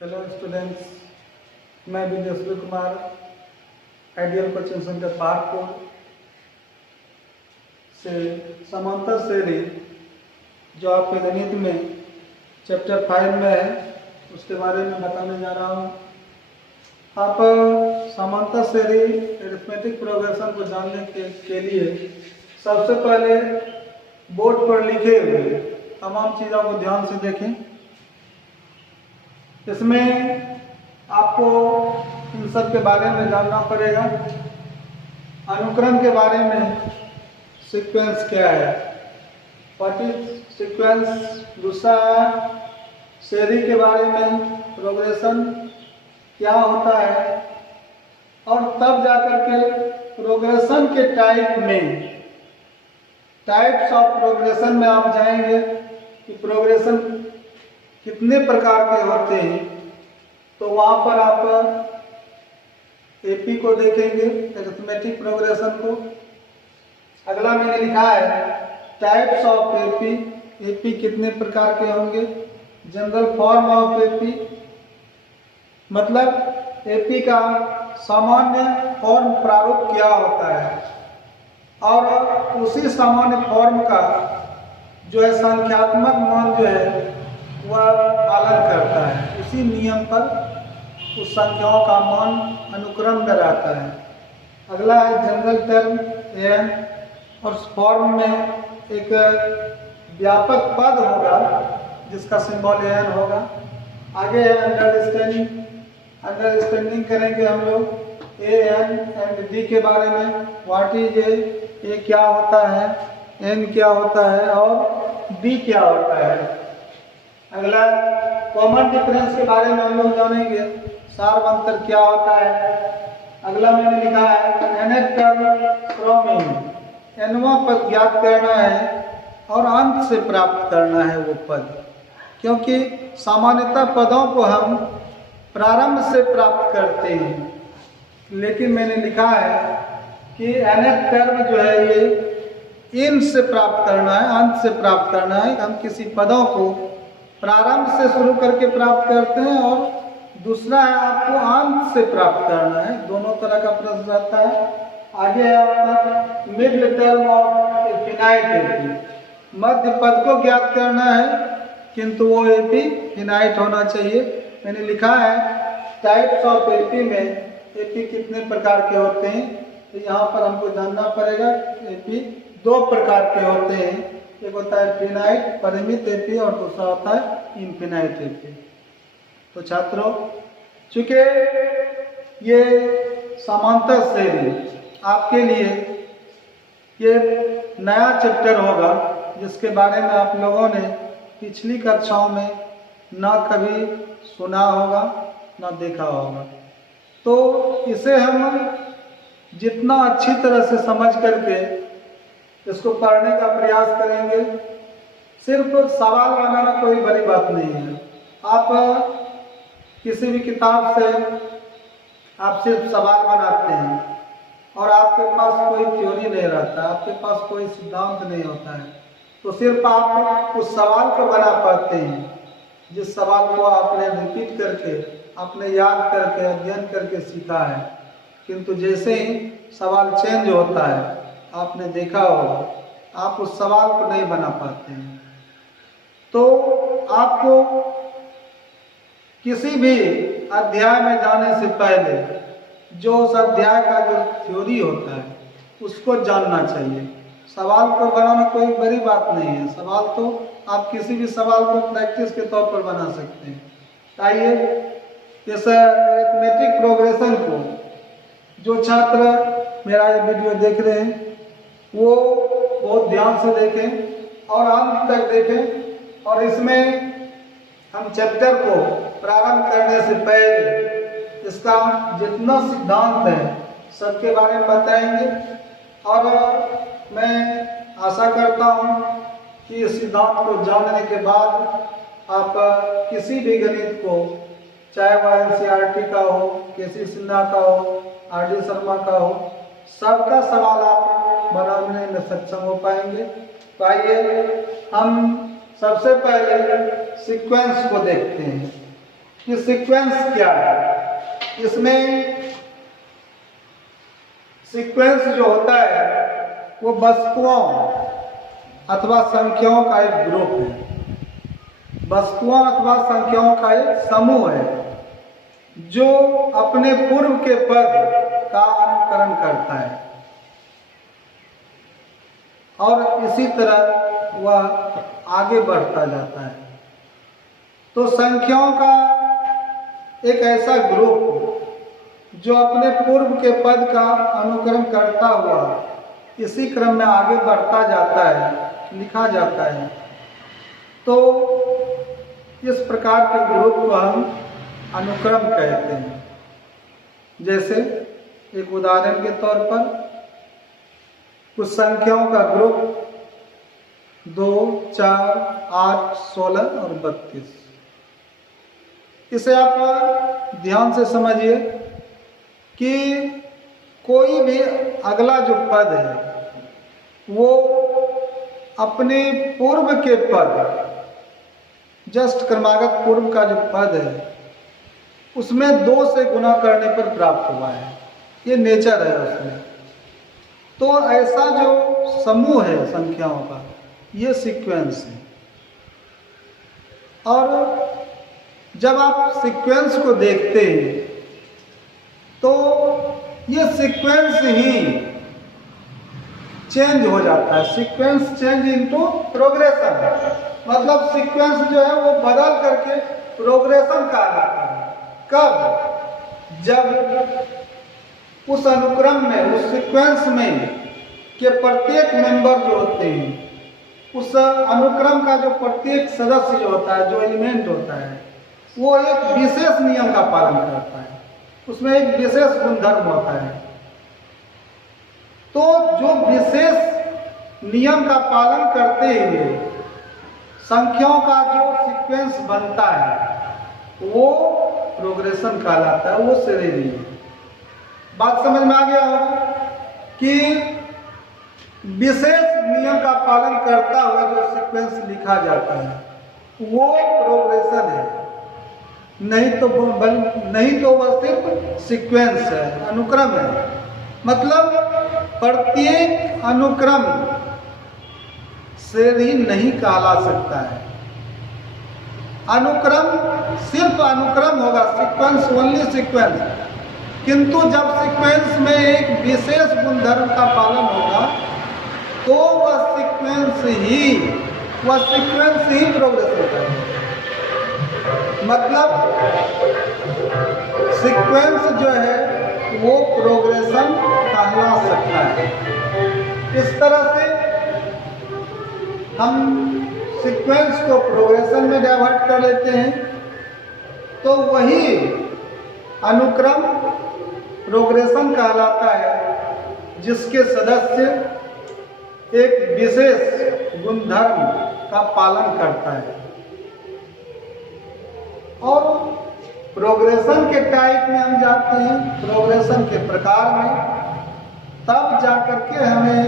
Hello students, मैं Vijay Kumar ideal coaching centre पार्कपुर से समांतर श्रेणी जो आपके गणित में चैप्टर 5 में है उसके बारे में बताने जा रहा हूँ। आप समांतर श्रेणी अरिथमेटिक प्रोग्रेशन को जानने के लिए सबसे पहले बोर्ड पर लिखे हुए तमाम चीज़ों को ध्यान से देखें। इसमें आपको इन सब के बारे में जानना पड़ेगा। अनुक्रम के बारे में सीक्वेंस क्या है, व्हाट इज सीक्वेंस। दूसरा श्रेणी के बारे में प्रोग्रेशन क्या होता है, और तब जाकर के प्रोग्रेशन के टाइप्स ऑफ प्रोग्रेशन में आप जाएंगे कि प्रोग्रेशन कितने प्रकार के होते हैं। तो वहाँ पर आप एपी को देखेंगे, अरिथमेटिक प्रोग्रेशन को। अगला मैंने लिखा है टाइप्स ऑफ एपी, एपी कितने प्रकार के होंगे। जनरल फॉर्म ऑफ एपी मतलब एपी का सामान्य फॉर्म प्रारूप क्या होता है, और उसी सामान्य फॉर्म का जो है संख्यात्मक मान जो है वह पालन करता है। उसी नियम पर उस संख्याओं का मान अनुक्रम में रहता है। अगला है जनरल टर्म एन, और फॉर्म में एक व्यापक पद होगा जिसका सिंबल एन होगा। आगे है अंडरस्टैंडिंग करेंगे हम लोग ए एन एंड डी के बारे में। व्हाट इज ए क्या होता है, एन क्या होता है और डी क्या होता है। अगला कॉमन डिफरेंस के बारे में हम लोग जानेंगे, सार्व अंतर क्या होता है। अगला मैंने लिखा है nth टर्म फ्रॉम nवां पद ज्ञात करना है और अंत से प्राप्त करना है वो पद, क्योंकि सामान्यतः पदों को हम प्रारंभ से प्राप्त करते हैं, लेकिन मैंने लिखा है कि nth टर्म जो है ये इन से प्राप्त करना है, अंत से प्राप्त करना है। हम किसी पदों को प्रारंभ से शुरू करके प्राप्त करते हैं, और दूसरा है आपको अंत से प्राप्त करना है। दोनों तरह का प्रश्न रहता है। आगे है आपका mid term of infinite AP, मध्य पद को ज्ञात करना है किंतु वो एपी फिनाइट होना चाहिए। मैंने लिखा है टाइप्स ऑफ एपी में एपी कितने प्रकार के होते हैं, तो यहाँ पर हमको जानना पड़ेगा। एपी दो प्रकार के होते हैं, एक होता है फिनाइट परिमित एपी और दूसरा होता है इनफिनाइट एपी। तो छात्रों, चूंकि ये समांतर श्रेणी आपके लिए ये नया चैप्टर होगा जिसके बारे में आप लोगों ने पिछली कक्षाओं में ना कभी सुना होगा ना देखा होगा, तो इसे हम जितना अच्छी तरह से समझ करके इसको पढ़ने का प्रयास करेंगे। सिर्फ सवाल बनाना कोई बड़ी बात नहीं है। आप किसी भी किताब से आप सिर्फ सवाल बनाते हैं और आपके पास कोई थ्योरी नहीं रहता, आपके पास कोई सिद्धांत नहीं होता है, तो सिर्फ आप उस सवाल को बना पाते हैं जिस सवाल को आपने रिपीट करके, आपने याद करके, अध्ययन करके सीखा है। किंतु जैसे ही सवाल चेंज होता है, आपने देखा होगा, आप उस सवाल को नहीं बना पाते हैं। तो आपको किसी भी अध्याय में जाने से पहले जो उस अध्याय का जो थ्योरी होता है उसको जानना चाहिए। सवाल को बनाना कोई बड़ी बात नहीं है। सवाल तो आप किसी भी सवाल को प्रैक्टिस के तौर पर बना सकते हैं। आइए इस अरिथमेटिक प्रोग्रेशन को जो छात्र मेरा ये वीडियो देख रहे हैं वो बहुत ध्यान से देखें और अंत तक देखें, और इसमें हम चैप्टर को प्रारंभ करने से पहले इसका जितना सिद्धांत है सबके बारे में बताएंगे। और मैं आशा करता हूँ कि इस सिद्धांत को जानने के बाद आप किसी भी गणित को, चाहे वह NCERT का हो, KC सिन्हा का हो, RD शर्मा का हो, सबका सवाल आप बनाने में सक्षम हो पाएंगे। तो आइए हम सबसे पहले सीक्वेंस को देखते हैं। कि सीक्वेंस क्या है। इसमें सीक्वेंस जो होता है वो वस्तुओं अथवा संख्याओं का एक ग्रुप है, वस्तुओं अथवा संख्याओं का एक समूह है जो अपने पूर्व के पद का अनुकरण करता है और इसी तरह वह आगे बढ़ता जाता है। तो संख्याओं का एक ऐसा ग्रुप जो अपने पूर्व के पद का अनुकरण करता हुआ इसी क्रम में आगे बढ़ता जाता है, लिखा जाता है। तो इस प्रकार के ग्रुप को हम अनुक्रम कहते हैं। जैसे एक उदाहरण के तौर पर कुछ संख्याओं का ग्रुप 2, 4, 8, 16 और 32। इसे आप ध्यान से समझिए कि कोई भी अगला जो पद है वो अपने पूर्व के पद, जस्ट क्रमागत पूर्व का जो पद है उसमें 2 से गुना करने पर प्राप्त हुआ है। ये नेचर है उसमें। तो ऐसा जो समूह है संख्याओं का ये सीक्वेंस है। और जब आप सीक्वेंस को देखते हैं तो ये सीक्वेंस ही चेंज हो जाता है। सीक्वेंस चेंज इनटू प्रोग्रेशन, मतलब सीक्वेंस जो है वो बदल करके प्रोग्रेशन कहलाता है। कब? जब उस अनुक्रम में, उस सीक्वेंस में के प्रत्येक मेंबर जो होते हैं, उस अनुक्रम का जो प्रत्येक सदस्य जो होता है, जो एलिमेंट होता है, वो एक विशेष नियम का पालन करता है, उसमें एक विशेष गुणधर्म होता है। तो जो विशेष नियम का पालन करते हुए संख्याओं का जो सीक्वेंस बनता है वो प्रोग्रेशन कहलाता है, वो श्रेणी है। बात समझ में आ गया होगा कि विशेष नियम का पालन करता हुआ जो सीक्वेंस लिखा जाता है वो प्रोग्रेशन है, नहीं तो वह सिर्फ सीक्वेंस है, अनुक्रम है। मतलब प्रत्येक अनुक्रम श्रेणी नहीं कहला सकता है। अनुक्रम सिर्फ अनुक्रम होगा, सीक्वेंस ओनली सीक्वेंस। किंतु जब सीक्वेंस में एक विशेष गुणधर्म का पालन होगा तो वह सीक्वेंस ही प्रोग्रेस होता है। मतलब सीक्वेंस जो है वो प्रोग्रेशन कहला सकता है। इस तरह से हम सीक्वेंस को प्रोग्रेशन में डाइवर्ट कर लेते हैं तो वही अनुक्रम प्रोग्रेशन कहलाता है जिसके सदस्य एक विशेष गुणधर्म का पालन करता है। और प्रोग्रेशन के टाइप में हम जाते हैं, प्रोग्रेशन के प्रकार में, तब जाकर के हमें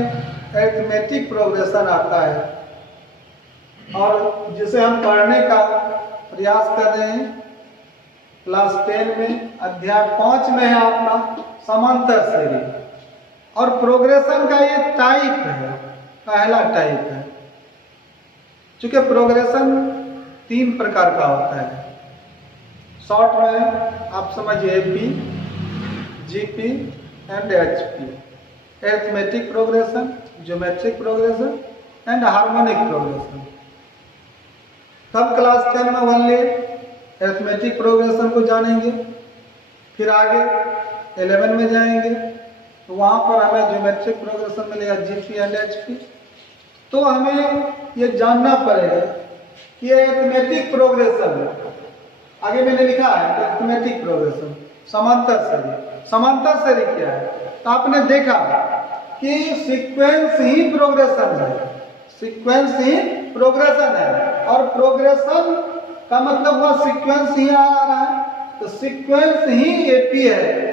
अरिथमेटिक प्रोग्रेशन आता है और जिसे हम पढ़ने का प्रयास कर रहे हैं। क्लास 10 में अध्याय 5 में है अपना समांतर श्रेणी, और प्रोग्रेशन का ये टाइप है, पहला टाइप है। चूंकि प्रोग्रेशन 3 प्रकार का होता है, शॉर्ट में आप समझिए AP, GP and HP। Arithmetic progression, geometric progression and harmonic progression. तब क्लास 10 में ओनली अरिथमेटिक प्रोग्रेशन को जानेंगे, फिर आगे 11 में जाएंगे तो वहाँ पर हमें ज्योमेट्रिक प्रोग्रेशन मिलेगा, GP एंड HP। तो हमें ये जानना पड़ेगा कि अरिथमेटिक प्रोग्रेशन, आगे मैंने लिखा है अरिथमेटिक प्रोग्रेशन, समांतर श्रेणी। समांतर श्रेणी क्या है? तो आपने देखा कि सीक्वेंस ही प्रोग्रेशन है, सीक्वेंस ही प्रोग्रेशन है, और प्रोग्रेशन का मतलब हुआ सीक्वेंस ही आ रहा है, तो सीक्वेंस ही AP है।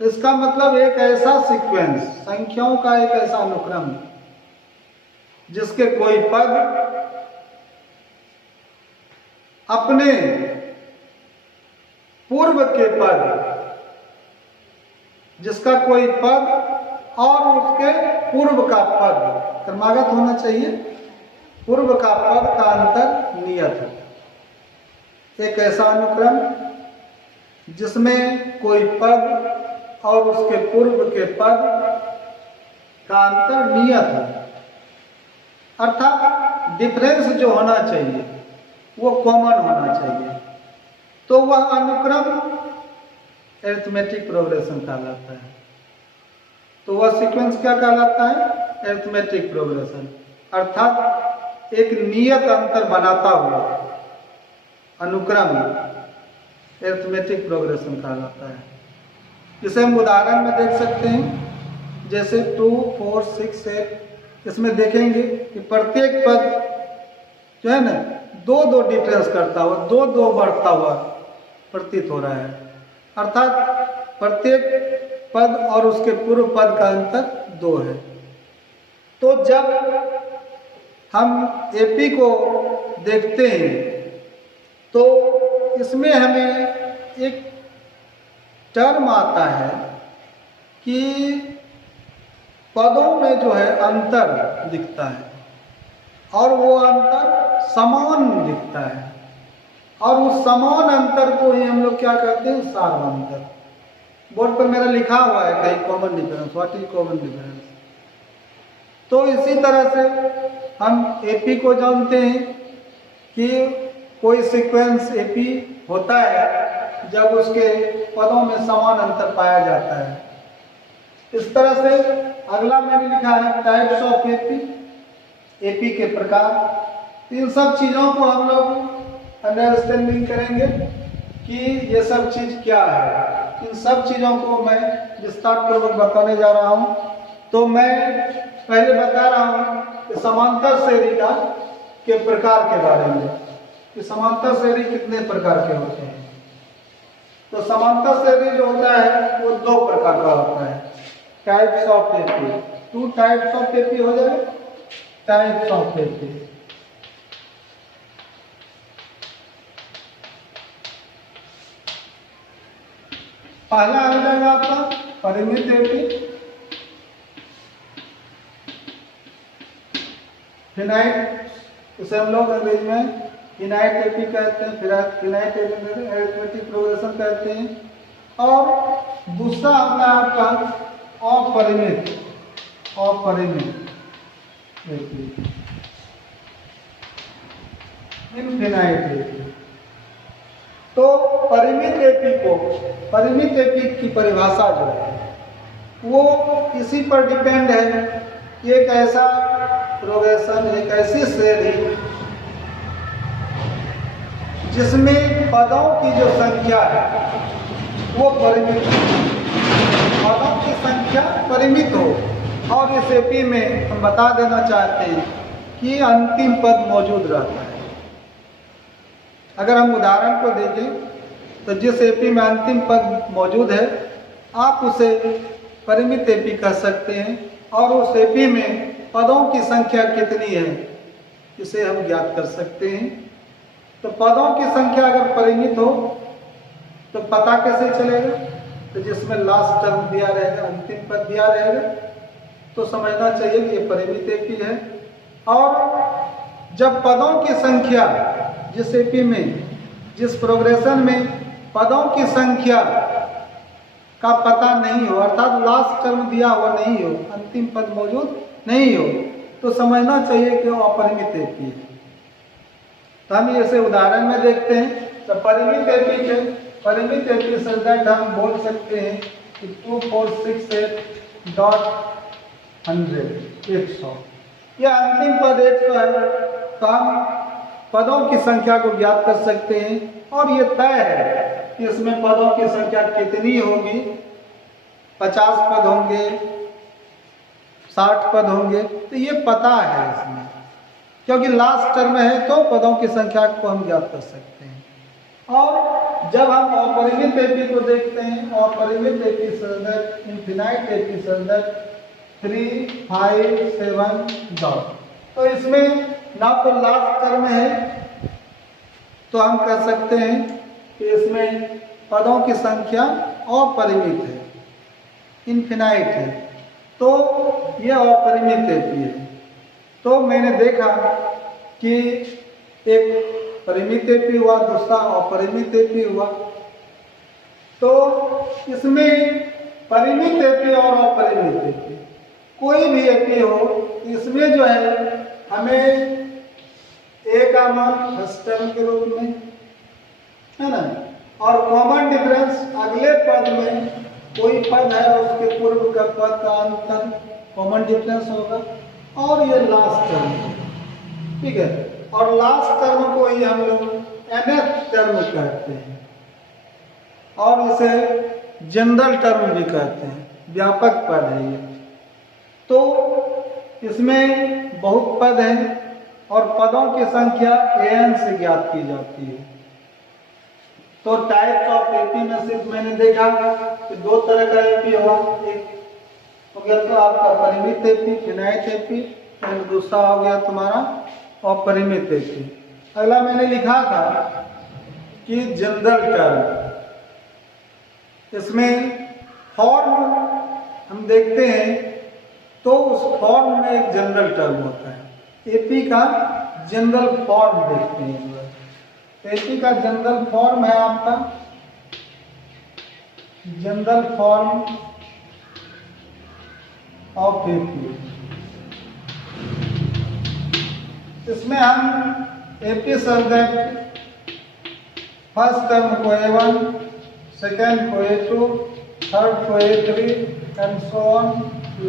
इसका मतलब एक ऐसा सीक्वेंस, संख्याओं का एक ऐसा अनुक्रम जिसके कोई पद अपने पूर्व के पद, जिसका कोई पद और उसके पूर्व का पद क्रमागत होना चाहिए, पूर्व का पद का अंतर नियत हो। एक ऐसा अनुक्रम जिसमें कोई पद और उसके पूर्व के पद का अंतर नियत हो, अर्थात डिफरेंस जो होना चाहिए वो कॉमन होना चाहिए, तो वह अनुक्रम अरिथमेटिक प्रोग्रेशन कहलाता है। तो वह सीक्वेंस क्या कहलाता है? अरिथमेटिक प्रोग्रेशन, अर्थात एक नियत अंतर बनाता हुआ अनुक्रम अरिथमेटिक प्रोग्रेशन कहलाता है। इसे हम उदाहरण में देख सकते हैं, जैसे 2, 4, 6, 8। इसमें देखेंगे कि प्रत्येक पद जो है ना 2-2 डिफरेंस करता हुआ, 2-2 बढ़ता हुआ प्रतीत हो रहा है, अर्थात प्रत्येक पद और उसके पूर्व पद का अंतर 2 है। तो जब हम एपी को देखते हैं तो इसमें हमें एक टर्म आता है कि पदों में जो है अंतर दिखता है और वो अंतर समान दिखता है, और उस समान अंतर को ही हम लोग क्या करते हैं? सार्वंतर। बोर्ड पर मेरा लिखा हुआ है कहीं common difference, what is common difference. तो इसी तरह से हम एपी को जानते हैं कि कोई सीक्वेंस एपी होता है जब उसके पदों में समान अंतर पाया जाता है। इस तरह से अगला मैंने लिखा है टाइप्स ऑफ एपी, एपी के प्रकार। इन सब चीज़ों को हम लोग अंडरस्टैंडिंग करेंगे कि ये सब चीज़ क्या है। इन सब चीज़ों को मैं विस्तार पूर्वक बताने जा रहा हूँ। तो मैं पहले बता रहा हूँ कि समांतर श्रेणी के प्रकार के बारे में, कि समांतर श्रेणी कितने प्रकार के होते हैं। तो समांतर श्रेणी जो होता है वो 2 प्रकार का होता है, types of AP. 2 types of AP हो जाए, टाइप्स ऑफ एपी। पहला आ जाएगा आपका परिमित एपी, फिनाइट, उसे हम लोग अंग्रेजी में फिनाइट एपी कहते हैं, फिनाइट एपी अरिथमेटिक प्रोग्रेशन कहते हैं। और दूसरा आता है आपका अपरिमित, अपरिमित एपी, इनफिनाइट एपी। तो परिमित एपी को, परिमित एपी की परिभाषा जो है वो इसी पर डिपेंड है कि एक ऐसा प्रोग्रेशन, एक ऐसी श्रेणी जिसमें पदों की जो संख्या है वो परिमित, पदों की संख्या परिमित हो। और इस एपी में हम बता देना चाहते हैं कि अंतिम पद मौजूद रहता है। अगर हम उदाहरण को देखें तो जिस एपी में अंतिम पद मौजूद है आप उसे परिमित एपी कह सकते हैं, और उस एपी में पदों की संख्या कितनी है इसे हम ज्ञात कर सकते हैं। तो पदों की संख्या अगर परिमित हो तो पता कैसे चलेगा? तो जिसमें लास्ट टर्म दिया रहेगा, अंतिम पद दिया रहेगा, तो समझना चाहिए कि ये परिमित एपी है। और जब पदों की संख्या, जिस एपी में, जिस प्रोग्रेशन में पदों की संख्या का पता नहीं हो, अर्थात लास्ट टर्म दिया हुआ नहीं हो, अंतिम पद मौजूद नहीं हो, तो समझना चाहिए कि वो अपरिमित एपी है। तो हम इसे उदाहरण में देखते हैं। तो परिमित एपी के, परिमित एपी सच दैट हम बोल सकते हैं कि 2, 4, 6, 8 डॉट 100, 100। यह अंतिम पद 100 है, तो हम पदों की संख्या को ज्ञात कर सकते हैं। और ये तय है कि इसमें पदों की संख्या कितनी होगी, 50 पद होंगे, 60 पद होंगे, तो ये पता है इसमें, क्योंकि लास्ट टर्म है तो पदों की संख्या को हम ज्ञात कर सकते हैं। और जब हम अपरिमित एपी को देखते हैं, अपरिमित एपी सच इनफिनाइट एपी सच 3, 5, 7 डॉट, तो इसमें ना तो लास्ट टर्म है, तो हम कह सकते हैं कि इसमें पदों की संख्या अपरिमित है, इन्फिनाइट है, तो ये अपरिमित एपी है। तो मैंने देखा कि एक परिमित एपी हुआ, दूसरा अपरिमित एपी हुआ। तो इसमें परिमित एपी और अपरिमित एपी कोई भी एपी हो, इसमें जो है हमें ए का मान फर्स्ट टर्म के रूप में है ना, और कॉमन डिफरेंस अगले पद में कोई पद है उसके पूर्व का पद का अंतर कॉमन डिफरेंस होगा, और ये लास्ट टर्म, ठीक है। और लास्ट टर्म को ही हम लोग nth टर्म कहते हैं, और इसे जनरल टर्म भी कहते हैं, व्यापक पद है ये। तो इसमें बहुत पद हैं और पदों की संख्या an से ज्ञात की जाती है। तो टाइप्स ऑफ एपी में सिर्फ मैंने देखा कि दो तरह का एपी हुआ, एक हो गया तो आपका परिमित एपी, फिनाइट एपी, और दूसरा हो गया तुम्हारा अपरिमित एपी। अगला मैंने लिखा था कि जनरल टर्म, इसमें फॉर्म हम देखते हैं तो उस फॉर्म में एक जनरल टर्म होता है। एपी का जनरल फॉर्म देखते हैं। एपी का जनरल फॉर्म है आपका जनरल फॉर्म ऑफ एपी। इसमें हम एपी सब्जेक्ट फर्स्ट टर्म को A1, सेकेंड को A2, थर्ड को A3 and so on,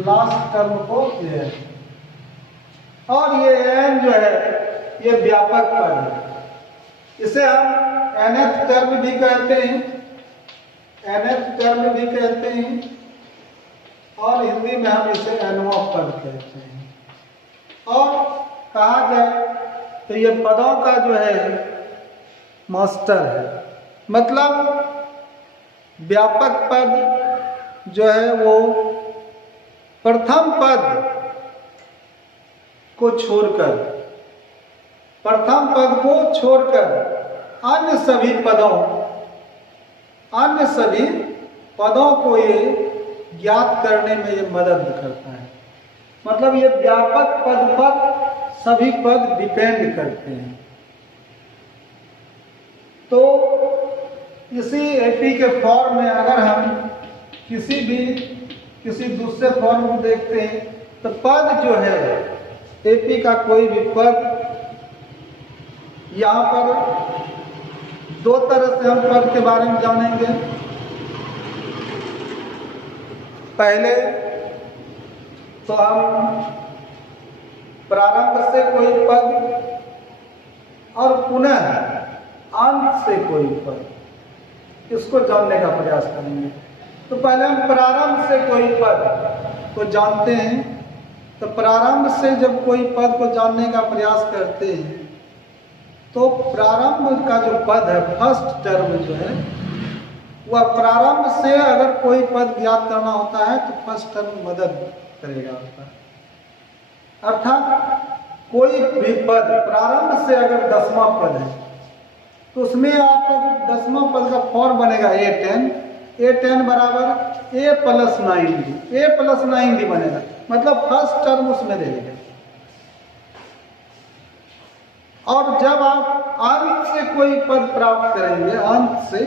last term को AN। और ये AN जो है ये व्यापक पद है, इसे हम nth टर्म भी कहते हैं, nth टर्म भी कहते हैं, और हिंदी में हम इसे nवां पद कहते हैं। और कहा जाए तो ये पदों का जो है मास्टर है, मतलब व्यापक पद जो है वो प्रथम पद को छोड़कर, प्रथम पद को छोड़कर अन्य सभी पदों को ये ज्ञात करने में ये मदद करता है। मतलब ये व्यापक पद पर सभी पद डिपेंड करते हैं। तो इसी एपी के फॉर्म में अगर हम किसी दूसरे फॉर्म को देखते हैं तो पद जो है एपी का कोई भी पद, यहाँ पर दो तरह से हम पद के बारे में जानेंगे। पहले तो हम प्रारंभ से कोई पद और पुनः अंत से कोई पद, इसको जानने का प्रयास करेंगे। तो पहले हम प्रारंभ से कोई पद को जानते हैं। तो प्रारंभ से जब कोई पद को जानने का प्रयास करते हैं तो प्रारंभ का जो पद है, फर्स्ट टर्म जो है, वह प्रारंभ से अगर कोई पद ज्ञात करना होता है तो फर्स्ट टर्म मदद करेगा उसका। अर्थात कोई भी पद प्रारंभ से अगर 10वां पद है तो उसमें आपका जो 10वां पद का फॉर्म बनेगा A10 बराबर A plus 9D, A plus 9D बनेगा, मतलब फर्स्ट टर्म उसमें रहेगा। और जब आप अंत से कोई पद प्राप्त करेंगे, अंत से,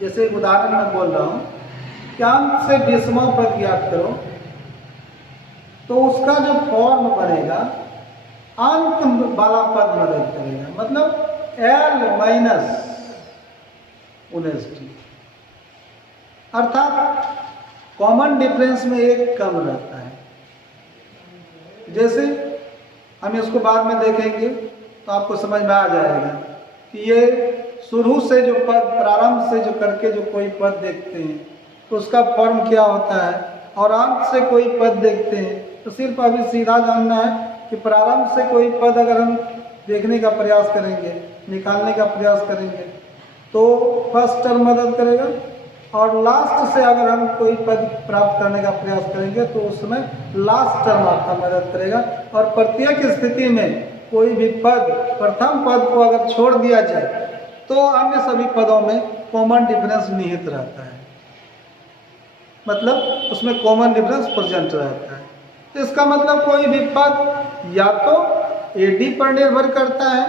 जैसे एक उदाहरण मैं बोल रहा हूं कि अंत से 20वां पद ज्ञात करो, तो उसका जो फॉर्म बनेगा अंत वाला पद मदद करेगा, मतलब L माइनस 19D। अर्थात कॉमन डिफरेंस में एक कम रहता है। जैसे हम इसको बाद में देखेंगे तो आपको समझ में आ जाएगा कि ये शुरू से जो पद, प्रारंभ से जो करके जो कोई पद देखते हैं तो उसका फॉर्म क्या होता है, और अंत से कोई पद देखते हैं तो सिर्फ अभी सीधा जानना है कि प्रारंभ से कोई पद अगर हम देखने का प्रयास करेंगे, निकालने का प्रयास करेंगे तो फर्स्ट टर्म मदद करेगा, और लास्ट से अगर हम कोई पद प्राप्त करने का प्रयास करेंगे तो उसमें लास्ट टर्म आपका मदद करेगा। और प्रत्येक स्थिति में कोई भी पद, प्रथम पद को अगर छोड़ दिया जाए तो अन्य सभी पदों में कॉमन डिफरेंस निहित रहता है, मतलब उसमें कॉमन डिफरेंस प्रेजेंट रहता है। तो इसका मतलब कोई भी पद या तो एडी पर निर्भर करता है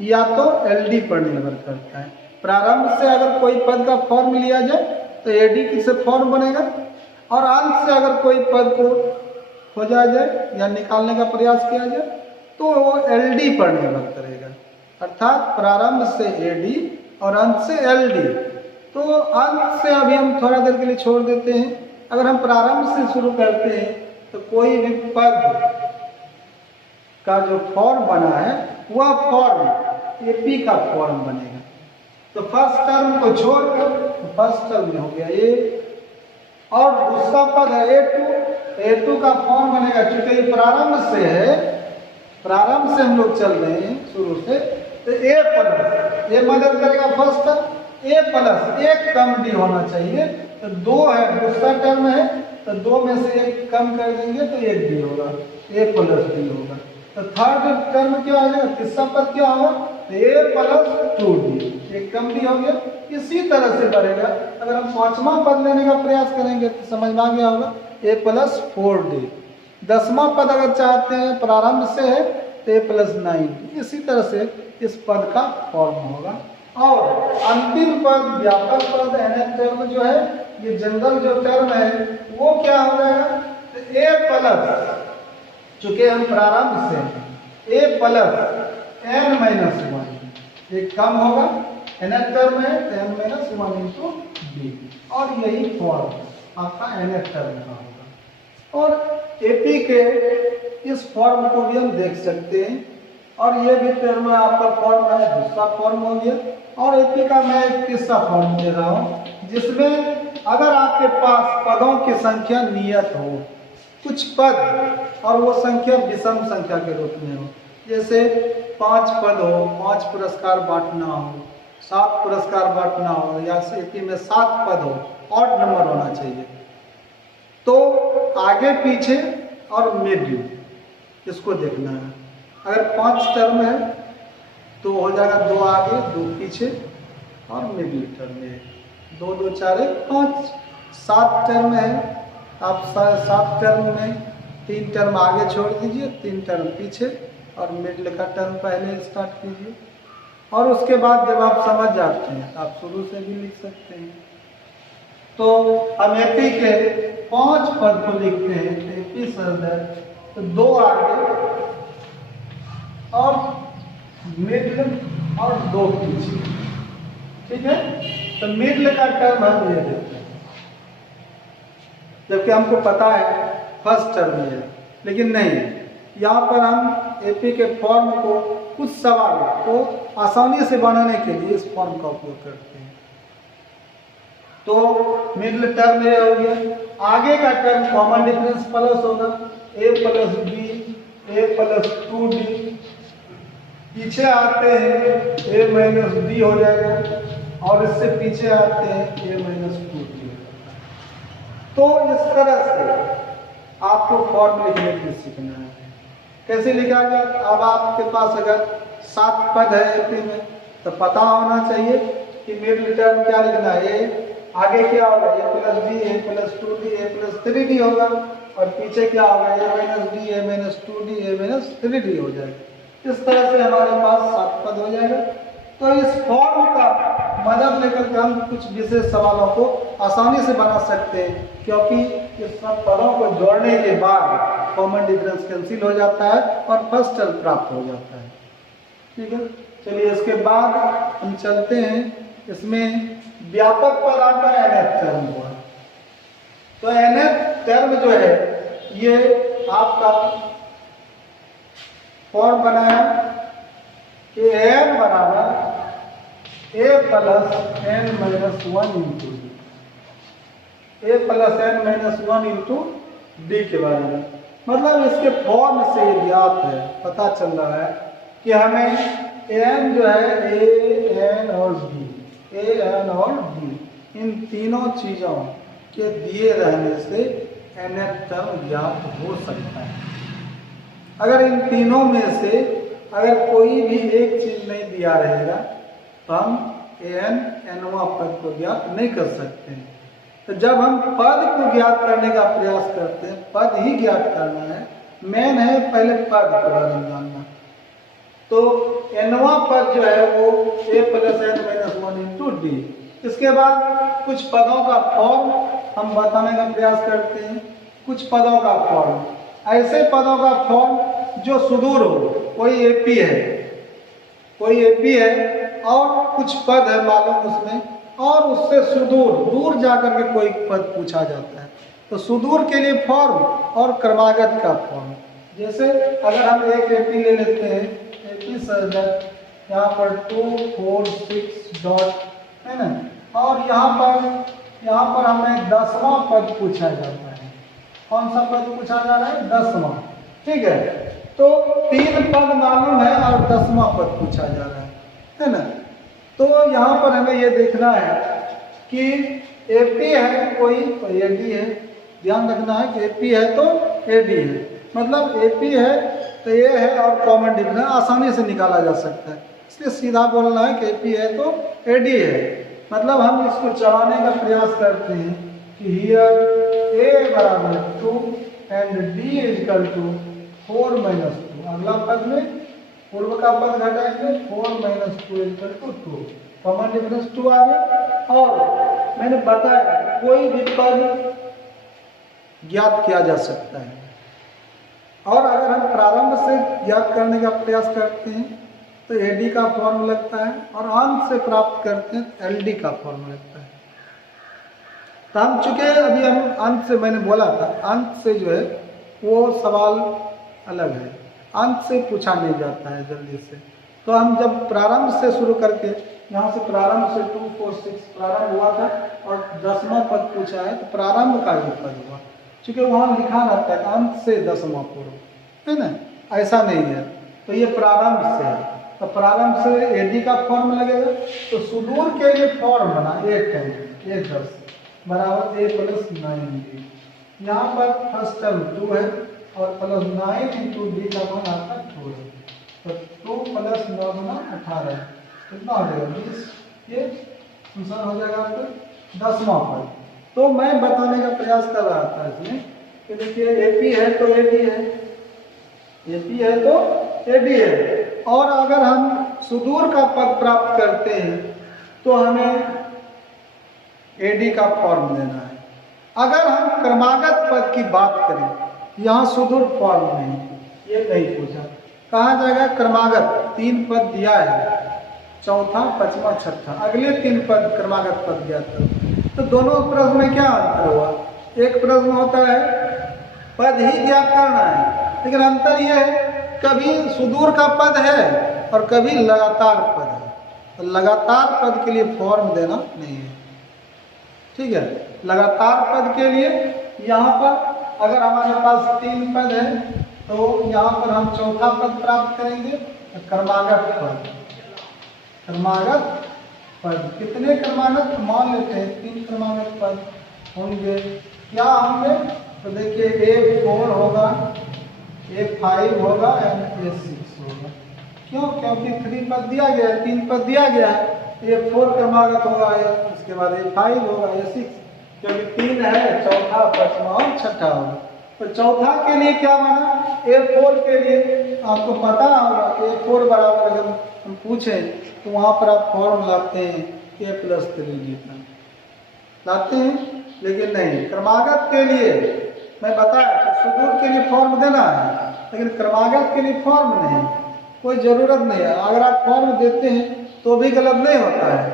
या तो एलडी पर निर्भर करता है। प्रारंभ से अगर कोई पद का फॉर्म लिया जाए तो एडी से फॉर्म बनेगा, और अंत से अगर कोई पद को खोजा जाए या निकालने का प्रयास किया जाए तो वो एलडी पर निर्भर करेगा, अर्थात प्रारंभ से एडी और अंत से एलडी। तो अंत से अभी हम थोड़ा देर के लिए छोड़ देते हैं। अगर हम प्रारंभ से शुरू करते हैं तो कोई भी पद का जो फॉर्म बना है वह फॉर्म एपी का फॉर्म बनेगा। तो फर्स्ट टर्म को छोड़कर फर्स्ट टर्म में हो गया ए, और दूसरा पद है ए2 का फॉर्म बनेगा। क्योंकि ये प्रारंभ से है, प्रारंभ से हम लोग चल रहे हैं शुरू से, तो ए प्लस ये मदद करेगा फर्स्ट टर्म, ए प्लस एक कम डी होना चाहिए। तो 2 है, दूसरा टर्म है, तो 2 में से एक कम कर देंगे तो 1 डी होगा, ए प्लस डी होगा। तो थर्ड टर्म क्या आ जाएगा, तीसरा पद क्या होगा, ए प्लस 2d, एक कम डी हो गया। इसी तरह से बढ़ेगा। अगर हम पांचवा पद लेने का प्रयास करेंगे तो समझ में आ गया होगा, ए प्लस 4d। 10वां पद अगर चाहते हैं प्रारंभ से है तो ए प्लस 9d। इसी तरह से इस पद का फॉर्म होगा। और अंतिम पद व्यापक पद nth टर्म जो है, ये जनरल जो टर्म है वो क्या हो जाएगा, तो ए प्लस, चूंकि हम प्रारंभ से ए प्लस n माइनस 1, एक कम होगा, nth टर्म है तो n माइनस 1 इंटू डी, और यही फॉर्म आपका nth टर्म का होगा। और एपी के इस फॉर्म को भी हम देख सकते हैं, और ये भी टर्म आपका फॉर्म है, दूसरा फॉर्म हो गया। और एपी का मैं एक तीसरा फॉर्म दे रहा हूँ, जिसमें अगर आपके पास पदों की संख्या नियत हो, कुछ पद और वो संख्या विषम संख्या के रूप में हो, जैसे 5 पद हो, 5 पुरस्कार बांटना हो, 7 पुरस्कार बांटना हो, या एपी में 7 पद हो, ऑड नंबर होना चाहिए। तो आगे पीछे और मिड इसको देखना है। अगर 5 टर्म है तो हो जाएगा 2 आगे 2 पीछे, और मिडिल टर्म में 2 2 4 1 5। 7 टर्म है, आप 7 टर्म में 3 टर्म आगे छोड़ दीजिए, 3 टर्म पीछे, और मिडिल का टर्म पहले स्टार्ट कीजिए। और उसके बाद जब आप समझ जाते हैं तो आप शुरू से भी लिख सकते हैं। तो हम एपी के 5 पद को लिखते हैं, एपी शब्द है तो 2 आगे और मिडिल और 2 पीछे, ठीक है। तो मिडिल का टर्म हम ये देते हैं, जबकि हमको पता है फर्स्ट टर्म है, लेकिन नहीं, यहाँ पर हम एपी के फॉर्म को, कुछ सवाल को आसानी से बनाने के लिए इस फॉर्म का उपयोग करते हैं। तो मिडिल टर्म ये हो गया। आगे का टर्म कॉमन डिफरेंस प्लस होगा, ए प्लस बी, ए प्लस 2d। पीछे आते हैं ए माइनस डी हो जाएगा, और इससे पीछे आते हैं ए माइनस 2d। तो इस तरह से आपको फॉर्म लिखने के लिए सीखना है। कैसे लिखा गया, अब आपके पास अगर 7 पद है एपी में तो पता होना चाहिए कि मिडिल टर्म क्या लिखना है। आगे क्या होगा, ए प्लस डी, ए प्लस 2d, ए प्लस 3d होगा, और पीछे क्या होगा, ए माइनस डी, ए माइनस 2d, ए माइनस 3d हो जाएगा। इस तरह से हमारे पास 7 पद हो जाएगा। तो इस फॉर्म का मदद लेकर हम कुछ विशेष सवालों को आसानी से बना सकते हैं, क्योंकि इस सब पदों को जोड़ने के बाद कॉमन डिफरेंस कैंसिल हो जाता है और फर्स्ट टर्म प्राप्त हो जाता है, ठीक है। चलिए इसके बाद हम चलते हैं, इसमें व्यापक पद आता है nth टर्म हुआ। तो nth टर्म जो है ये आपका फॉर्म बनाया कि n बराबर a plus n minus 1 into D, A plus n minus 1 into D के बारे में। मतलब इसके फॉर्म से ज्ञात है, पता चल रहा है कि हमें n जो है a, n और d, a, n और d, इन तीनों चीज़ों के दिए रहने से nth टर्म ज्ञात हो सकता है। अगर इन तीनों में से अगर कोई भी एक चीज नहीं दिया रहेगा तो हम nवां पद को ज्ञात नहीं कर सकते हैं। तो जब हम पद को ज्ञात करने का प्रयास करते हैं, पद ही ज्ञात करना है, मेन है पहले पद के बारे में जानना। तो nवां पद जो है वो a + n - 1 इंटू डी। इसके बाद कुछ पदों का फॉर्म हम बताने का प्रयास करते हैं। कुछ पदों का फॉर्म, ऐसे पदों का फॉर्म जो सुदूर हो, कोई एपी है, कोई एपी है और कुछ पद है मालूम उसमें, और उससे सुदूर दूर जाकर के कोई पद पूछा जाता है। तो सुदूर के लिए फॉर्म और क्रमागत का फॉर्म। जैसे अगर हम एक एपी ले लेते हैं, एपी सर्जक, यहाँ पर 2 4 6 डॉट है ना, और यहाँ पर हमें 10वां पद पूछा जाता है। कौन सा पद पूछा जा रहा है? 10वां। ठीक है, तो 3 पद मालूम है और 10वां पद पूछा जा रहा है ना। तो यहाँ पर हमें ये देखना है कि एपी है कोई, तो एडी है। ध्यान रखना है कि एपी है तो एडी है, मतलब एपी है तो ये है और कॉमन डिफरेंस आसानी से निकाला जा सकता है। इसलिए सीधा बोलना है कि एपी है तो एडी है। मतलब हम इसको चलाने का प्रयास करते हैं कि हियर ए बराबर 2 एंड डी इक्वल टू 4 - 2। अगला पद में पूर्व का पद घटाएंगे, 4 - 2 इक्वल टू 2, कॉमन डिफरेंस 2 आ गया। और मैंने बताया कोई भी पद ज्ञात किया जा सकता है। और अगर हम प्रारंभ से ज्ञात करने का प्रयास करते हैं तो एडी का फॉर्म लगता है, और अंत से प्राप्त करते हैं तो एलडी का फॉर्म लगता है। तो हम चूंकि अभी हम अंत से, मैंने बोला था अंत से जो है वो सवाल अलग है, अंत से पूछा नहीं जाता है जल्दी से। तो हम जब प्रारंभ से शुरू करके, यहाँ से प्रारंभ से 2 4 6 प्रारंभ हुआ था और 10वां पद पूछा है, तो प्रारंभ का ही पद हुआ, क्योंकि वहाँ लिखा रहता है अंत से 10वां पूर्व, है ना, ऐसा नहीं है। तो ये प्रारंभ से है, तो प्रारंभ से एडी का फॉर्म लगेगा। तो सुदूर के लिए फॉर्म बना 10 बराबर a + 9d। यहाँ पर फर्स्ट टर्म 2 है और +9 इंटू डी का मान आता 2 है। तो 2 + 9 = 18, कितना हो जाएगा 20। ये आंसर हो जाएगा आपका 10वां पद। तो मैं बताने का प्रयास कर रहा था इसमें कि देखिए एपी है तो एडी है, एपी है तो एडी है। और अगर हम सुदूर का पद प्राप्त करते हैं तो हमें एडी का फॉर्म देना है। अगर हम क्रमागत पद की बात करें, यहाँ सुदूर फॉर्म नहीं, ये नहीं पूछा। कहाँ जाएगा क्रमागत? 3 पद दिया है, चौथा, पांचवा, छठा, अगले 3 पद क्रमागत पद ज्ञात करो। तो दोनों प्रश्न में क्या अंतर हुआ? एक प्रश्न होता है पद ही ज्ञात करना है, लेकिन अंतर यह है कभी सुदूर का पद है और कभी लगातार पद है। तो लगातार पद के लिए फॉर्म देना नहीं है, ठीक है। लगातार पद के लिए यहाँ पर अगर हमारे पास 3 पद है तो यहाँ पर हम चौथा पद प्राप्त करेंगे, क्रमागत पद। क्रमागत पद कितने क्रमागत? मान लेते हैं 3 क्रमागत पद होंगे। क्या होंगे? तो देखिए A4 होगा, A5 होगा एंड A6 होगा। क्यों? क्योंकि 3 पद दिया गया है, 3 पद दिया गया है। A4 क्रमागत होगा, उसके बाद A5 होगा, A6, क्योंकि 3 है, चौथा, पांचवा और छठा होगा। तो चौथा के लिए क्या माना? A4 के लिए आपको पता होगा A4 बराबर अगर हम पूछें तो वहाँ पर आप फॉर्म लाते हैं A+3D लाते हैं, लेकिन नहीं क्रमागत के लिए मैं बताया कि सुदूर के लिए फॉर्म देना है, लेकिन क्रमागत के लिए फॉर्म नहीं, कोई ज़रूरत नहीं है। अगर आप फॉर्म देते हैं तो भी गलत नहीं होता है,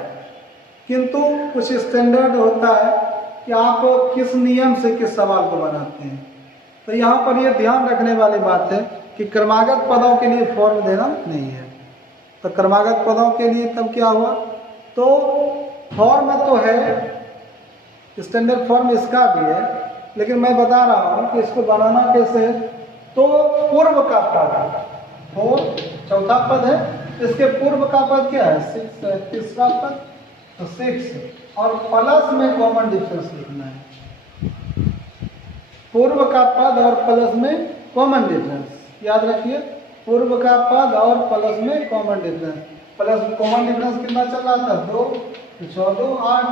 किंतु कुछ स्टैंडर्ड होता है कि आप किस नियम से किस सवाल को बनाते हैं। तो यहाँ पर ये ध्यान रखने वाली बात है कि क्रमागत पदों के लिए फॉर्म देना नहीं है। तो क्रमागत पदों के लिए तब क्या हुआ? तो फॉर्म तो है, स्टैंडर्ड फॉर्म इसका भी है, लेकिन मैं बता रहा हूँ कि इसको बनाना कैसे है। तो पूर्व का पद 4 चौथा पद है, इसके पूर्व का पद क्या है? 6 है, तीसरा पद तो 6 और प्लस में कॉमन डिफरेंस लिखना है। पूर्व का पद और प्लस में कॉमन डिफरेंस याद रखिए, पूर्व का पद और प्लस में common difference. Plus common difference कितना चल रहा था 2, तो 14 8,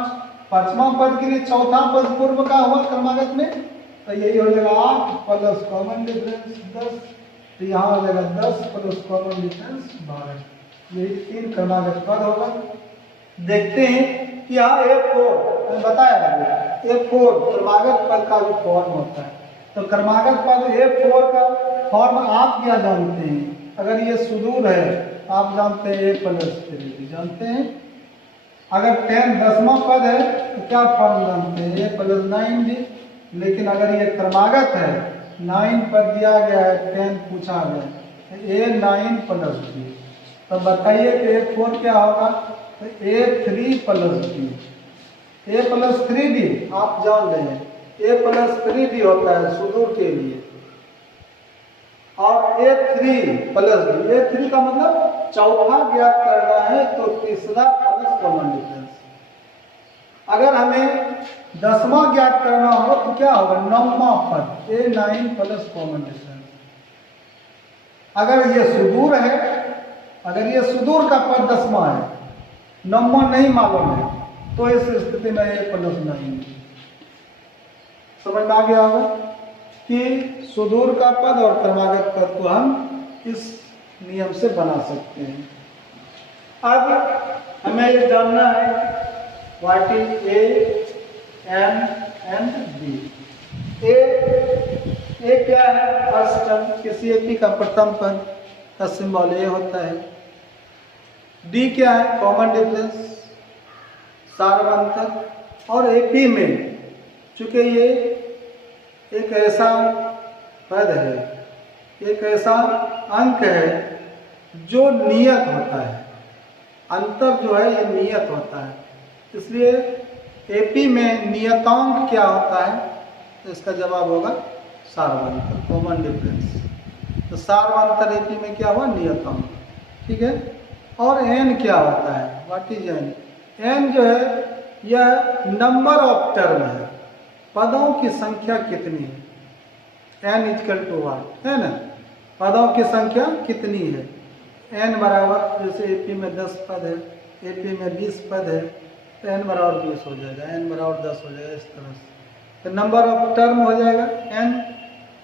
पांचवा पद के लिए चौथा पद पूर्व का हुआ क्रमागत में, तो यही हो जाएगा 8 प्लस कॉमन डिफरेंस 10, तो यहाँ हो जाएगा 10 प्लस कॉमन डिफरेंस 12, यही 3 क्रमागत पद होगा। देखते हैं कि यहाँ A4 बताया A4 क्रमागत पद का भी फॉर्म होता है, तो क्रमागत पद A4 का फॉर्म आप क्या जानते हैं? अगर ये सुदूर है आप जानते हैं A प्लस 3 जानते हैं। अगर 10 10वां पद है तो क्या फॉर्म जानते हैं A प्लस 9D, लेकिन अगर ये क्रमागत है 9 पद दिया गया है 10 पूछा गया है A9 प्लस D, तो बताइए कि A4 क्या होगा? तो A3 plus D, A plus 3D आप जान रहे हैं A प्लस 3D होता है सुदूर के लिए, और A3 प्लस D, A3 का मतलब चौथा ज्ञात करना है तो तीसरा प्लस कॉमन डिफरेंस। अगर हमें 10वां ज्ञात करना हो तो क्या होगा? 9वां पद A9 प्लस कॉमन डिफरेंस। अगर ये सुदूर है, अगर ये सुदूर का पद 10वां है, 9वां नहीं मालूम है, तो इस स्थिति में A प्लस 9 समझ में आ गया होगा कि सुदूर का पद और क्रमागत पद को हम इस नियम से बना सकते हैं। अब हमें ये जानना है what is A, M and B। A क्या है? फर्स्ट टर्म, किसी एपी का प्रथम पद का सिंबल A होता है। D क्या है? कॉमन डिफरेंस, सारवंतर, और एपी में चूंकि ये एक ऐसा पद है, एक ऐसा अंक है जो नियत होता है, अंतर जो है ये नियत होता है, इसलिए एपी में नियतांक क्या होता है? तो इसका जवाब होगा सारवंतर, कॉमन डिफरेंस। तो सारवंतर एपी में क्या हुआ? नियतांक, ठीक है। और एन क्या होता है? What is an? एन जो है यह नंबर ऑफ टर्म है, पदों की संख्या कितनी है, n इक्वल टू वाट है ना, पदों की संख्या कितनी है। n बराबर, जैसे एपी में 10 पद है, एपी में 20 पद है, तो n बराबर 20 हो जाएगा, n बराबर 10 हो जाएगा, इस तरह से तो नंबर ऑफ टर्म हो जाएगा n।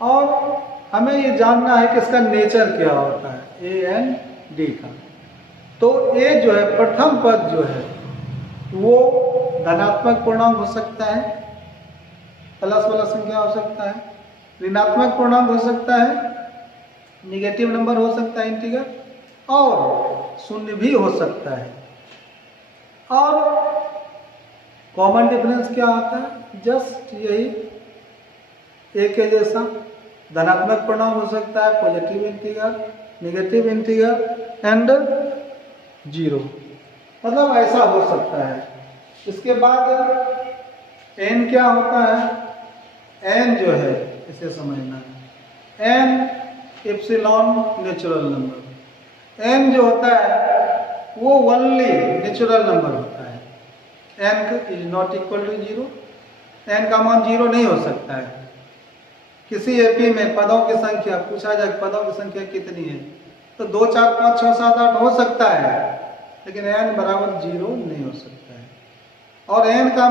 और हमें ये जानना है कि इसका नेचर क्या होता है A N D का। तो A जो है प्रथम पद जो है वो धनात्मक पूर्णांक हो सकता है, प्लस वाला संख्या हो सकता है, ऋणात्मक पूर्णांक हो सकता है, निगेटिव नंबर हो सकता है इंटीजर, और शून्य भी हो सकता है। और कॉमन डिफरेंस क्या होता है? जस्ट यही एक के जैसा, धनात्मक पूर्णांक हो सकता है, positive integer, negative integer and 0, मतलब ऐसा हो सकता है। इसके बाद n क्या होता है? n जो है इसे समझना है, n epsilon natural number. n जो होता है वो ओनली नेचुरल नंबर होता है, n is not equal to 0, n का मान 0 नहीं हो सकता है। किसी एपी में पदों की संख्या पूछा जाए, पदों की संख्या कितनी है, तो 2 4 5 6 7 8 हो सकता है, लेकिन n बराबर 0 नहीं हो सकता है। और n का